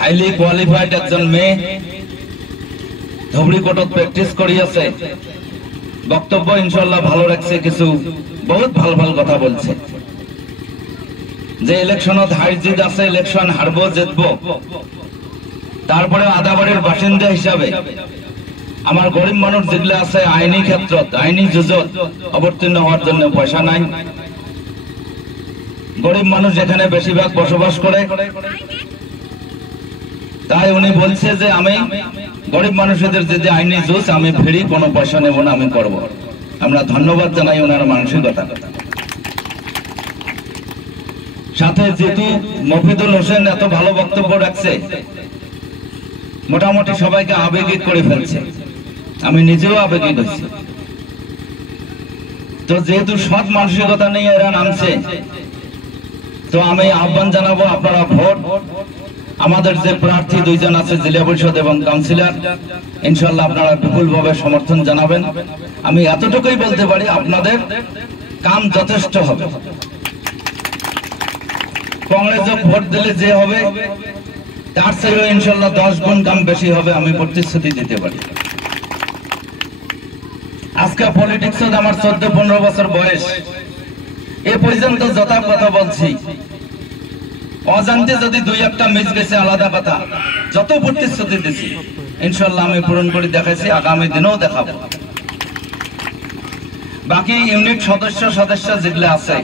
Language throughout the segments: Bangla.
হাইলি কোয়ালিফাইড একজন মেয়ে ধবড়ি কোটত প্র্যাকটিস করি আছে, বক্তব্য ইনশাআল্লাহ ভালো রাখছে, কিছু বহুত ভালো ভালো কথা বলছে যে ইলেকশনত হার জিত আছে, ইলেকশন হারবো জিতবো। তারপরে আদাবাড়ির বাসিন্দা হিসাবে আমার গরিব মানুষ যেগুলো আছে আইনি ক্ষেত্রত আইনি যুজত অবতীর্ণ হওয়ার জন্য পয়সা নাই। গরিব মানুষ যেখানে বেশিরভাগ বসবাস করে, তাই উনি বলছে যে আমি গরিব মানুষদের যদি আইনি জুজ আমি ফিরি, কোনো পয়সা নেব না, আমি করব। আমরা ধন্যবাদ জানাই ওনার মানসিকতা। সাথে যেহেতু মফিদুল হোসেন এত ভালো বক্তব্য রাখছে, মোটামুটি সবাইকে আবেগিক করে ফেলছে, আমি নিজেও আবেগিক হচ্ছি। তো যেহেতু সৎ মানসিকতা নিয়ে এরা নামছে, তো আমি আহ্বান জানাবো আপনারা ভোট, আমাদের যে প্রার্থী দুইজন আছে জেলা পরিষদ এবং কাউন্সিলর, ইনশাআল্লাহ আপনারা বিপুলভাবে সমর্থন জানাবেন। আমি এতটুকুই বলতে পারি আপনাদের কাম যথেষ্ট হবে। কংগ্রেসে ভোট দিলে যে হবে তার চেয়েও ইনশাআল্লাহ 10 গুণ কাম বেশি হবে, আমি প্রতিশ্রুতি দিতে পারি। আজকে পলিটিক্সে আমার 14-15 বছর বয়স, এ পর্যন্ত যত কথা বলছি অজান্তে যদি দুই একটা মিস গেছে আলাদা কথা, যত প্রতিশ্রুতি দিচ্ছি ইনশাআল্লাহ আমি পূরণ করে দেখাইছি, আগামী দিনেও দেখাবো। বাকি ইউনিট সদস্য যেগুলো আছে,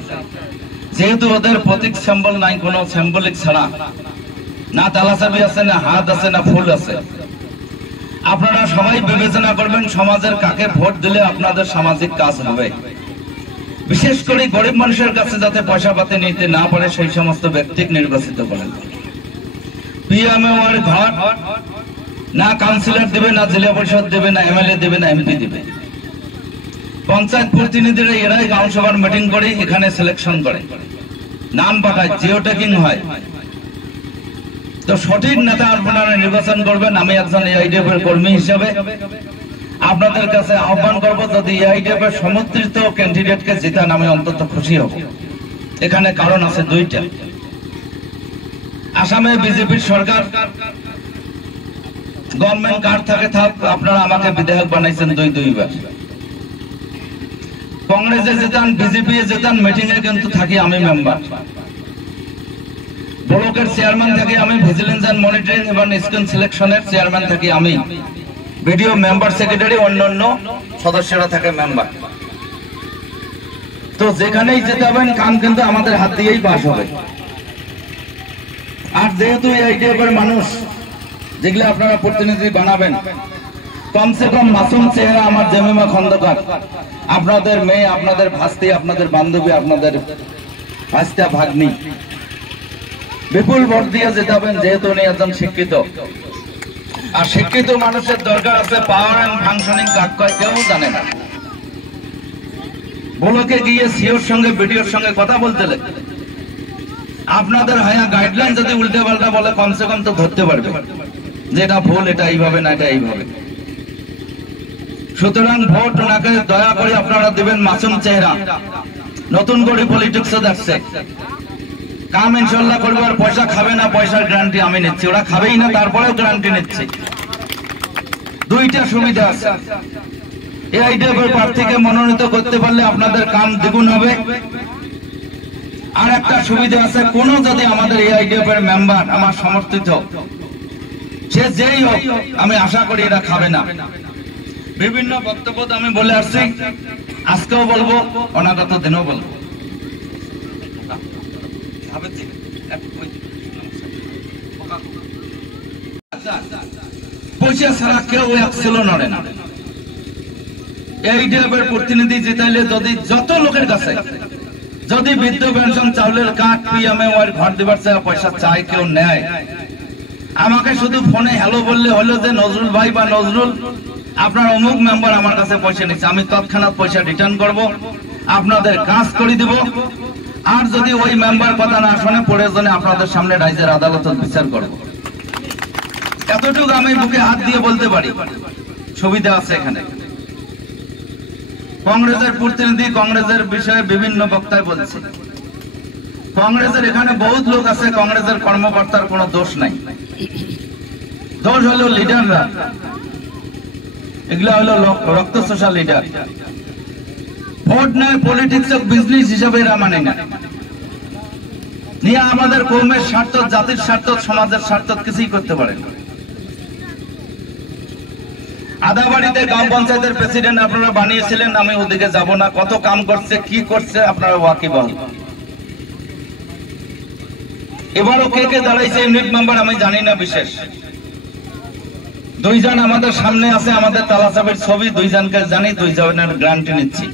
যেহেতু ওদের প্রতীক সিম্বল নাই, কোনো সিম্বলিক ছাড়া, না তালাচাবি আছে, না হাত আছে, না ফুল আছে, আপনারা সবাই বিবেচনা করবেন সমাজের কাকে ভোট দিলে আপনাদের সামাজিক কাজ হবে। বিশেষ করে গরিব মানুষের কাছে যাতে পয়সা পাতি নিতে না পারে সেই সমস্ত ব্যক্তি নির্বাচিত করেন। পিএমওর ঘর না কাউন্সিলর দেবে, না জেলা পরিষদ দেবে, না এমএলএ দেবে, না এমপি দেবে। পঞ্চায়েত প্রতিনিধিরা এরাই গ্রাম সভার মিটিং করে এখানে সিলেকশন করে, নাম পাঠায়, জিও ট্যাগিং হয়। তো সঠিক নেতা আপনারা নির্বাচন করবেন। আমি একজন এআইডিএফ এর কর্মী হিসেবে আপনাদের কাছে আহ্বান করব, যদি এআইডিএফ এর সমর্থিত ক্যান্ডিডেটকে জিতান আমি অন্তত খুশি হব। এখানে কারণ আছে দুইটা। আসামে বিজেপির সরকার, গভর্নমেন্ট কার্ড থাকে থাক, আপনারা আমাকে বিধায়ক বানাইছেন দুইবার। কংগ্রেসে যেতান, বিজেপি যেতান, মিটিং এ কিন্তু থাকি আমি মেম্বার, ব্লকের চেয়ারম্যান থাকি আমি, ভিজিলেন্স এন্ড মনিটরিং এবং স্কিল সিলেকশনের চেয়ারম্যান থাকি আমি, ভিডিও মেম্বার সেক্রেটারি, অন্যান্য সদস্যরা থাকে মেম্বার। তো যেখানেই যেতে হবেন কাম কিন্তু আমাদের হাত দিয়েই পাস হবে। আর যেহেতু এআইডিএফ এর মানুষ যেগুলো আপনারা প্রতিনিধি বানাবেন, কমসে কম মাসুম চেহারা আমার জেমিমা খন্দকার, আপনাদের মেয়ে, আপনাদের ভাস্তি, আপনাদের বান্ধবী, আপনাদের ভাস্তা ভাগ্নি, বিপুল ভোট দিয়ে যেতে হবেন, যেহেতু উনি একজন শিক্ষিত। আর শিক্ষিত মানুষের দরকার আছে পাওয়ার এন্ড ফাংশনিং কার্ড, কয় কেউ জানে না। ব্লকে গিয়ে সিওর সঙ্গে বিডিওর সঙ্গে কথা বলতে লাগে, আপনাদের হায়া গাইডলাইন যদি উল্টে পাল্টা বলে কমসে কম তো ধরতে পারবে যে এটা ভুল, এটা এইভাবে না, এটা এইভাবে। সুতরাং ভোট ওনাকে দয়া করে আপনারা দিবেন মাসুম চেহারা, নতুন করে পলিটিক্সে দেখছে, কাম ইনশাল্লাহ করবে। আর পয়সা খাবে না, পয়সার গ্যারান্টি আমি নিচ্ছি, ওরা খাবেই না তারপরেও গ্যারান্টি নিচ্ছি। দুইটা সুবিধা আছে, এআইডিএফ এর প্রার্থীকে মনোনীত করতে পারলে আপনাদের কাম দ্বিগুণ হবে। আর একটা সুবিধা আছে, কোন যদি আমাদের এআইডিএফ এর মেম্বার আমার সমর্থিত, সে যেই হোক, আমি আশা করি এরা খাবে না। বিভিন্ন বক্তব্য আমি বলে আসছি, আজকেও বলবো, অনাগত দিনও বলবো। পয়সা ছাড়া কেউ এক ছিল নড়ে না। এআইডিএফ এর প্রতিনিধি জিতাইলে যদি যত লোকের কাছে যদি বৃদ্ধ পেনশন, চাউলের কার্ড, পিএমওর ঘর দিবার চায় পয়সা চাই, কেউ নেয়, আমাকে শুধু ফোনে হ্যালো বললে হলো যে নজরুল ভাই বা নজরুল আপনার অমুক মেম্বার আমার কাছে পয়সা নিচ্ছে, আমি তৎক্ষণাৎ পয়সা রিটার্ন করব, আপনাদের কাজ করে দিব। আর যদি ওই মেম্বার কথা না শুনে প্রয়োজনে আপনাদের সামনে রাইজের আদালত বিচার করব। এতটুকু আমি বুকে হাত দিয়ে বলতে পারি, সুবিধা আছে এখানে। কংগ্রেসের প্রতিনিধি কংগ্রেসের বিষয়ে বিভিন্ন বক্তায় বলছে, কংগ্রেসের এখানে বহুত লোক আছে, কংগ্রেসের কর্মকর্তার কোনো দোষ নাই। দোষ হলো লিডাররা, এগুলা হলো রক্ত শোষা লিডার। ভোট নেয় পলিটিক্স অফ বিজনেস হিসাবে এরা মানে না, নিয়ে আমাদের কৌমের স্বার্থ, জাতির স্বার্থ, সমাজের স্বার্থ কিছুই করতে পারে না। আদাবাড়িতে গ্রাম পঞ্চায়েতের প্রেসিডেন্ট আপনারা বানিয়েছিলেন, আমি ওদিকে যাব না, কত কাম করছে কি করছে আপনারা ওয়াকিবহাল। এবারও কে কে দাঁড়াইছে ইউনিট মেম্বার আমি জানি না বিশেষ। দুইজন আমাদের সামনে আছে, আমাদের তালাচাবির ছবি, দুইজনকে জানি, দুইজনের গ্যারান্টি নিচ্ছি।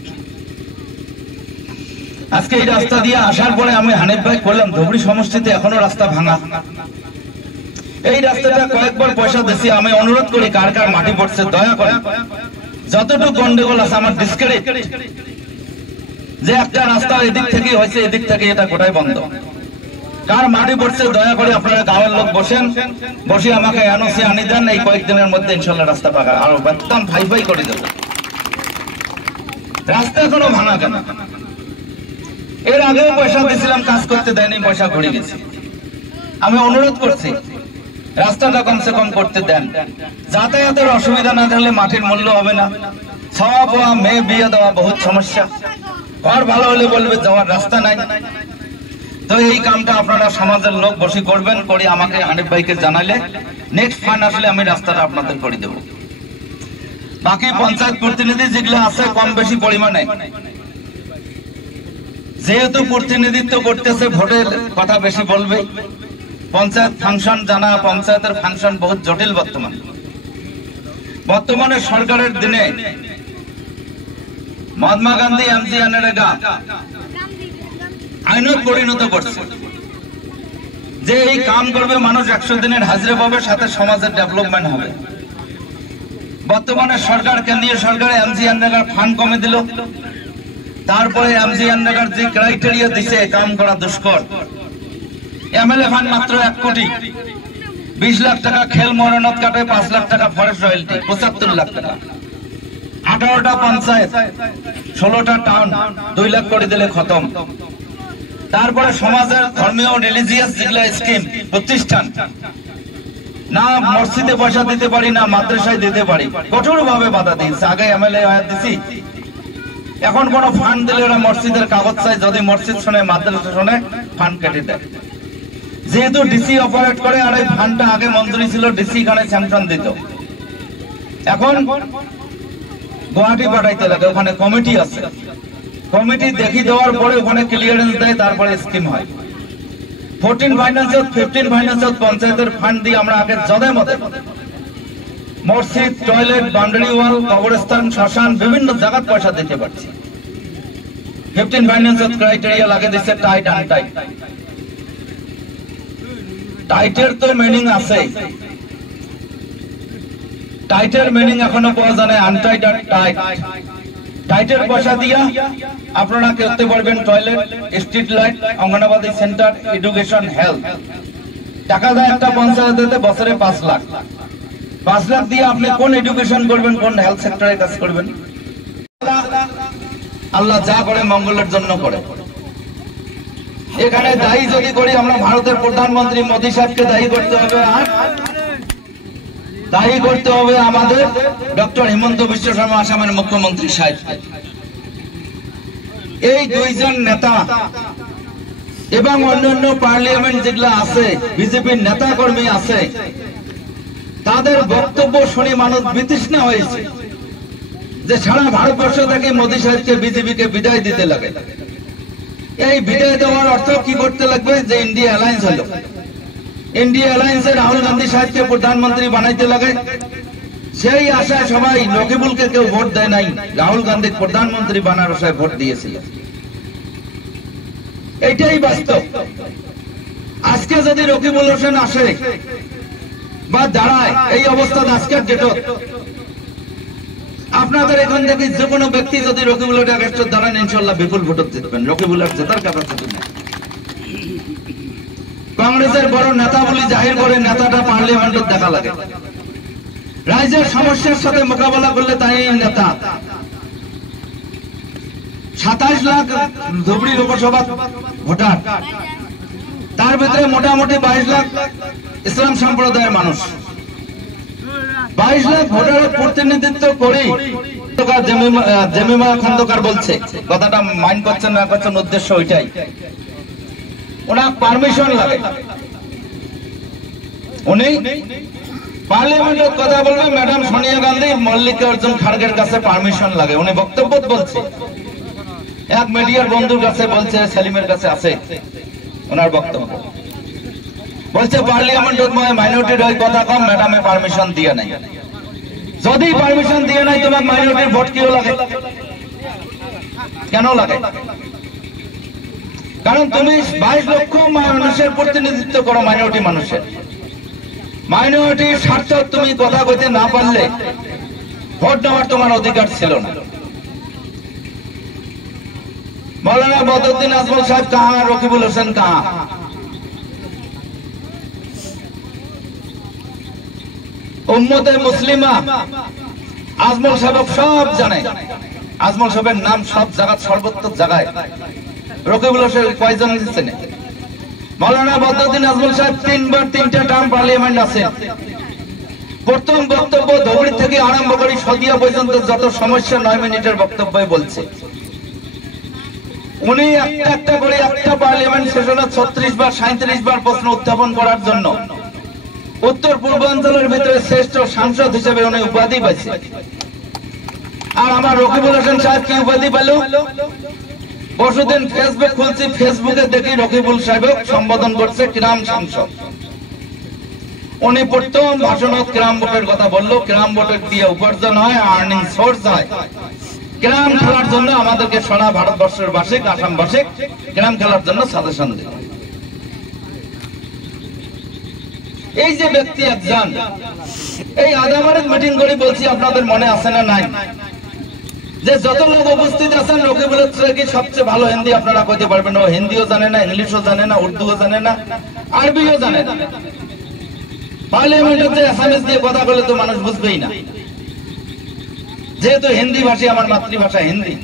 আজকে এই রাস্তা দিয়ে আসার পরে আমি হানিফ ভাই করলাম, ধুবড়ি সমষ্টিতে এখনো রাস্তা ভাঙা। এই রাস্তাটা কয়েকবার পয়সা দিছি, আমি অনুরোধ করি কার কার মাটি পড়ছে দয়া করে যতটুকু গন্ডগোল আছে আমার ডিসক্রেডিট, যে একটা রাস্তা এদিক থেকে হয়েছে এদিক থেকে এটা গোটাই বন্ধ, কার মাটি পড়ছে দয়া করে আপনারা গাঁয়ের লোক বসেন, বসে আমাকে এনওসি আনি দেন, এই কয়েকদিনের মধ্যে ইনশাল্লাহ রাস্তা পাকা আর একদম ভাই ভাই করে দেব। রাস্তা এখনো ভাঙা কেন? এর আগেও পয়সা দিয়েছিলাম, কাজ করতে দেয়নি, পয়সা ঘুরে গেছে। আমি অনুরোধ করছি রাস্তাটা কমসে কম করতে দেন, যাতায়াতের অসুবিধা না থাকলে মাটির মূল্য হবে না। খাওয়া পাওয়া, মেয়ে বিয়ে দেওয়া বহুত সমস্যা, ঘর ভালো হলে বলবে যাওয়ার রাস্তা নাই। তো এই কামটা আপনারা সমাজের লোক বসে করবেন, করে আমাকে হানিফ ভাইকে জানালে নেক্সট ফান্ড আসলে আমি রাস্তাটা আপনাদের করে দেব। বাকি পঞ্চায়েত প্রতিনিধি যেগুলো আছে কম বেশি পরিমাণে, যেহেতু প্রতিনিধিত্ব করতেছে ভোটের কথা বেশি বলবে। পঞ্চায়েত ফাংশন জানা, পঞ্চায়েতের ফাংশন বহুত জটিল। বর্তমানে সরকারের দিনে মহাত্মা গান্ধী এমজি আনরেগা আইনে পরিণত করছে যে এই কাম করবে মানুষ, 100 দিনের হাজিরা পাবে, সাথে সমাজের ডেভেলপমেন্ট হবে। বর্তমানে সরকার, কেন্দ্রীয় সরকার এমজি আনরেগার ফান্ড কমে দিল, তারপরে এমজি আনরেগার যে ক্রাইটেরিয়া দিছে কাম করা দুষ্কর, এমএলএ ফান্ড মাত্র 1 কোটি, 20 লাখ টাকা খেল মরণত কাটে, 5 লাখ টাকা ফরেস্ট রয়্যালটি, 75 লাখ টাকা, 18টা পঞ্চায়েত, 16টা টাউন, 2 লাখ করে দিলে খতম। তারপরে সমাজের ধর্মীয় রিলিজিয়াস যেগুলা স্কিম প্রতিষ্ঠান, না মসজিদে পয়সা দিতে পারি, না মাদ্রাসায় দিতে পারি, কঠোর ভাবে বাধা দিয়েছে। আগে এমএলএ দিছি, এখন কোন ফান্ড দিলে ওরা মসজিদের কাগজ চাই, যদি মসজিদ শোনে মাদ্রাসা শোনে ফান্ড কেটে দেয়। যেহেতু ডিসি অপারেট করে, আর এই ফান্ডটা আগে মঞ্জুরি ছিল ডিসি এখানে স্যাংশন দিত, এখন গুয়াহাটি পাঠাইতে লাগে, ওখানে কমিটি আছে, কমিটি দেখি দেওয়ার পরে ওখানে ক্লিয়ারেন্স দেয়, তারপরে স্কিম হয়। 14 ফাইন্যান্স, 15 ফাইন্যান্স পঞ্চায়েতের ফান্ড দিয়ে আমরা আগে জদে মতে মসজিদ, টয়লেট, বাউন্ডারি ওয়াল, কবরস্থান, শ্মশান, বিভিন্ন জায়গায় পয়সা দিতে পারছি। 15 ফাইন্যান্স ক্রাইটেরিয়া লাগে দিচ্ছে টাইট আনটাইট। টাইটের তো মিনিং আছে, টাইটের মিনিং এখনো পাওয়া যায় না, আনটাইট আর টাইট। টাইটের পয়সা দিয়া আপনারা করতে পারবেন toilet, street light, anganwadi centre, education, health. টাকা দেয় একটা পঞ্চায়েতে বছরে 5 লাখ, 5 লাখ দিয়ে আপনি কোন এডুকেশন করবেন, কোন হেলথ সেক্টরে কাজ করবেন? আল্লাহ যা করে মঙ্গলের জন্য করে। এখানে দায়ী যদি করি আমরা ভারতের প্রধানমন্ত্রী মোদী সাহেবকে দায়ী করতে হবে, আর দায়ী করতে হবে আমাদের ডক্টর হিমন্ত বিশ্ব শর্মা আসামের মুখ্যমন্ত্রী সাহেব। এই দুইজন নেতা এবং অন্যান্য পার্লামেন্ট যেগুলো আছে, বিজেপির নেতা কর্মী আছে, তাদের বক্তব্য শুনে মানুষ বিতৃষ্ণা হয়েছে যে সারা ভারতবর্ষ থেকে মোদী সাহেবকে, বিজেপিকে বিদায় দিতে লাগে। এই বিদায় দেওয়ার অর্থ কি করতে লাগবে? যে ইন্ডিয়া অ্যালায়েন্স হলো, ইন্ডিয়া অ্যালায়েন্সে রাহুল গান্ধী সাহেবকে প্রধানমন্ত্রী বানাইতে লাগে। সেই আশায় সবাই, রকিবুলকে কেউ ভোট দেয় নাই, রাহুল গান্ধী প্রধানমন্ত্রী বানার আশায় ভোট দিয়েছিল। এটাই বাস্তব। আজকে যদি রকিবুল হোসেন আসে বা দাঁড়ায় এই অবস্থা আজকের ডেটত, আপনাদের এখান থেকে যে কোনো ব্যক্তি যদি রকিবুলের আগস্ট দাঁড়ান, ইনশাল্লাহ বিপুল ভোট জিতবেন। রকিবুলের জেতার ক্যাপাসিটি নেই। কংগ্রেসের বড় নেতা বলি জাহির করে নেতাটা পার্লামেন্টে দেখা লাগে, রাজ্যের সমস্যার সাথে মোকাবেলা করলে তাই নেতা। 27 লাখ ধুবড়ি লোকসভা ভোটার, তার ভিতরে মোটামুটি 22 লাখ ইসলাম সম্প্রদায়ের মানুষ, 22 লাখ ভোটারের প্রতিনিধিত্ব করে জেমিমা খন্দকার বলছে, কথাটা মাইন্ড করছেন না করছেন, উদ্দেশ্য ওইটাই, ওনার পারমিশন লাগে। উনি পার্লামেন্টের কথা বলবে, ম্যাডাম সোনিয়া গান্ধী মল্লিকার্জুন খাড়গের কাছে পারমিশন লাগে। উনি বক্তব্য বলছে, এক মিডিয়ার বন্ধুর কাছে বলছে, সেলিমের কাছে আছে ওনার বক্তব্য, বলছে পার্লামেন্টের মাইনরিটির ওই কথা কম, ম্যাডামে পারমিশন দিয়ে নাই। যদি পারমিশন দিয়ে নাই, তোমার মাইনরিটির ভোট কিও লাগে? কেন লাগে? কারণ তুমি 22 লক্ষ মানুষের প্রতিনিধিত্ব করো, মাইনরিটি মানুষের। মাইনরিটির স্বার্থ তুমি কথা কইতে না পারলে ভোট নেওয়ার তোমার অধিকার ছিল না। মৌলানা বদরুদ্দিন আজমল সাহেব কাহা, রকিবুল হোসেন কাহা? উম্মতে মুসলিমা আজমল সাহেব সব জানে, আজমল সাহেবের নাম সব জায়গা, সর্বত্র জায়গায়। রকিবুল হোসেন কয়জন চেনে? মৌলানা বদরুদ্দিন আজমল সাহেব 3 বার 3টা টার্ম পার্লামেন্ট আছে। প্রথম বক্তব্য ধবড়ি থেকে আরম্ভ করে সদিয়া পর্যন্ত যত সমস্যা 9 মিনিটের বক্তব্যে বলছে। উনি একটা একটা করে একটা পার্লামেন্ট সেশনে 36 বার 37 বার প্রশ্ন উত্থাপন করার জন্য উত্তর পূর্বাঞ্চলের ভিতরে শ্রেষ্ঠ সাংসদ হিসেবে উনি উপাধি পাইছে। আর আমার রকিবুল হোসেন সাহেব কি উপাধি পেল? পরশুদিন ফেসবুক খুলছি, ফেসবুকে দেখি রকিবুল সাহেব সম্বোধন করছে গ্রাম সাংসদ। উনি প্রথম ভাষণত গ্রাম ভোটের কথা বললো, গ্রাম ভোটের দিয়ে উপার্জন হয়, আর্নিং সোর্স হয়। গ্রাম খেলার জন্য আমাদেরকে সারা ভারতবর্ষের বাসিক, আসামবাসিক গ্রাম খেলার জন্য সাজেশন দিল। এই যে ব্যক্তি একজন, এই আদামারের মিটিং করে বলছি, আপনাদের মনে আছে না নাই, যে যত লোক উপস্থিত আছেন রকিবুলের থেকে সবচেয়ে ভালো হিন্দি আপনারা কইতে পারবেন। ও হিন্দিও জানে না, ইংলিশও জানে না, উর্দুও জানে না, আরবিও জানে না। পার্লামেন্টে এসএমএস দিয়ে কথা বলে তো মানুষ বুঝবেই না, যেহেতু হিন্দি ভাষী, আমার মাতৃভাষা হিন্দি।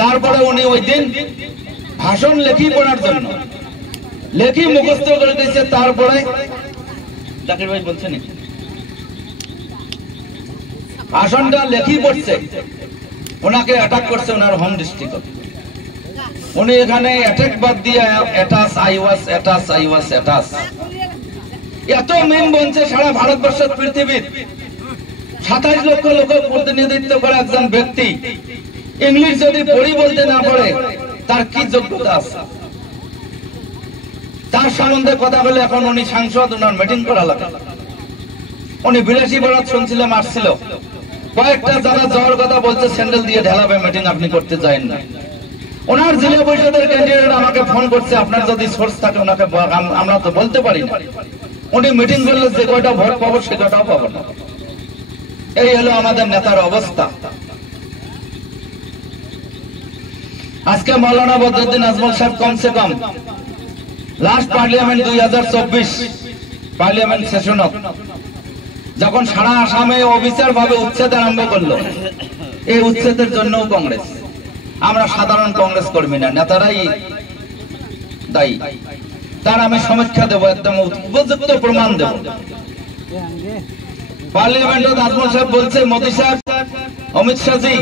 তারপরে উনি ওই দিন ভাষণ লেখি পড়ার জন্য লেখি মুখস্থ করে দিয়েছে। তারপরে জাকির ভাই বলছেন ভাষণটা লেখি পড়ছে, ওনাকে অ্যাটাক করছে ওনার হোম ডিস্ট্রিক্ট। উনি এখানে অ্যাটাক বাদ দিয়ে attach I was attach I was attach এত মেম বলছে। সারা ভারতবর্ষের পৃথিবীর 27 লক্ষ লোক প্রতিনিধিত্ব করে একজন ব্যক্তি ইংলিশ যদি পড়ি বলতে না পারে, তার কি যোগ্যতা আছে? তার সম্বন্ধে কথা বলে এখন উনি সাংসদ, ওনার মিটিং করা লাগে। উনি বিলাসী বরাত শুনছিলাম আসছিল, কয়েকটা জায়গা যাওয়ার কথা বলছে, স্যান্ডেল দিয়ে ঢেলাবে মিটিং, আপনি করতে যাবেন না। ওনার জেলা পরিষদের ক্যান্ডিডেট আমাকে ফোন করছে, আপনার যদি সোর্স থাকে ওনাকে, আমরা তো বলতে পারি না। উনি মিটিং করলে যে কয়টা ভোট পাবো সে কয়টাও পাবো না। এই হলো আমাদের নেতার অবস্থা। আজকে মৌলানা বদরুদ্দিন আজমল সাহেব কমসে কম লাস্ট পার্লামেন্ট 2024 পার্লামেন্ট সেশন যখন সারা আসামে অবিচার ভাবে উচ্ছেদ আরম্ভ করলো, এই উচ্ছেদের জন্য কংগ্রেস, আমরা সাধারণ কংগ্রেস কর্মী না, নেতারাই দায়ী। তার আমি সমীক্ষা দেবো, একদম উপযুক্ত প্রমাণ দেব। পার্লামেন্টে আজমল সাহেব বলছে, মোদী সাহেব, অমিত শাহজি,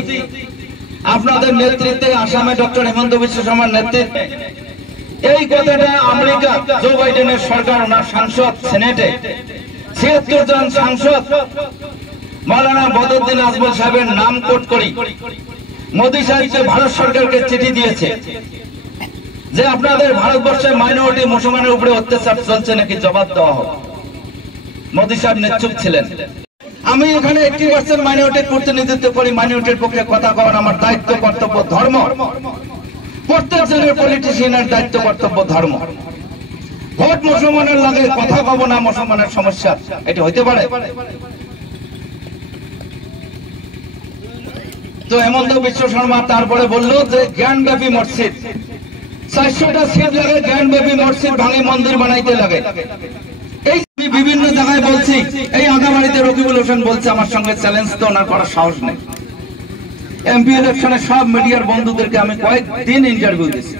আপনাদের নেতৃত্বে আসামে ডক্টর হেমন্ত বিশ্ব শর্মার নেতৃত্বে এই কথাটা আমেরিকা জো বাইডেনের সরকার, ওনার সাংসদ সেনেটে ৭৬ জন সাংসদ মৌলানা বদরুদ্দিন আজমল সাহেবের নাম কোট করি মোদী সাহেবকে ভারত সরকারকে চিঠি দিয়েছে যে আপনাদের ভারতবর্ষে মাইনরিটি মুসলমানের উপরে অত্যাচার চলছে, নাকি জবাব দেওয়া হোক। মোদী সাহেব নিশ্চুপ ছিলেন। আমি এখানে 80% মাইনরিটির প্রতিনিধিত্ব করি, মাইনরিটির পক্ষে কথা কওয়ার আমার দায়িত্ব, কর্তব্য, ধর্ম। প্রত্যেকজনের পলিটিশিয়ানের দায়িত্ব, কর্তব্য, ধর্ম। ভোট মুসলমানের লাগে, কথা কব না মুসলমানের সমস্যা, এটা হইতে পারে? তো হেমন্ত বিশ্ব শর্মা তারপরে বলল যে জ্ঞানব্যাপী মসজিদ, 400টা সিট লাগে, জ্ঞানব্যাপী মসজিদ ভাঙে মন্দির বানাইতে লাগে। এই বিভিন্ন জায়গায় বলছি, এই আদাবাড়িতে রকিবুল হোসেন বলছে, আমার সঙ্গে চ্যালেঞ্জ তো ওনার করার সাহস নেই। এমপি ইলেকশনে সব মিডিয়ার বন্ধুদেরকে আমি কয়েকদিন ইন্টারভিউ দিয়েছি,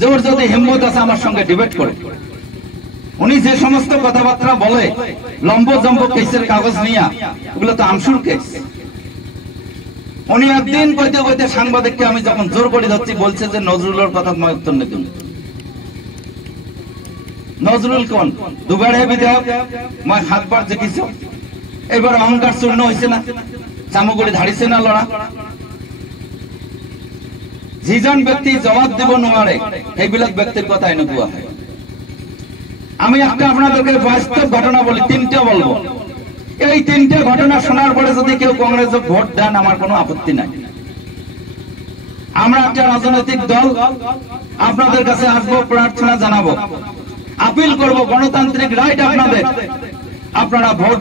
যে ওর যদি হিম্মত আছে আমার সঙ্গে ডিবেট করে। উনি যে সমস্ত কথাবার্তা বলে লম্ব জম্ব কেসের কাগজ নিয়ে, ওগুলো তো আমসুর কেস। উনি একদিন কইতে কইতে সাংবাদিককে আমি যখন জোর করে ধরছি বলছে যে নজরুলের কথা মই উত্তর নিতুন। নজরুল কোন দুবার হে বিধায়ক, মই 7 বার দেখিছ। এবার অহংকার চূর্ণ হয়েছে না, চামুগুড়ি ধাড়িছে না লড়া। যিজন ব্যক্তি জবাব দিব নোৱাৰে সেইবিলাক ব্যক্তির কথা এনে কোয়া হয়। আমি একটা আপনাদেরকে বাস্তব ঘটনা বলি, 3টা বলবো। এই 3টে ঘটনা শোনার পরে যদি কেউ কংগ্রেসে ভোট দেন আমার কোনো আপত্তি নাই। আমরা একটা রাজনৈতিক দল, আপনাদের কাছে আসবো, প্রার্থনা জানাবো, আপিল করব, গণতান্ত্রিক রাইট আপনাদের, আপনারা ভোট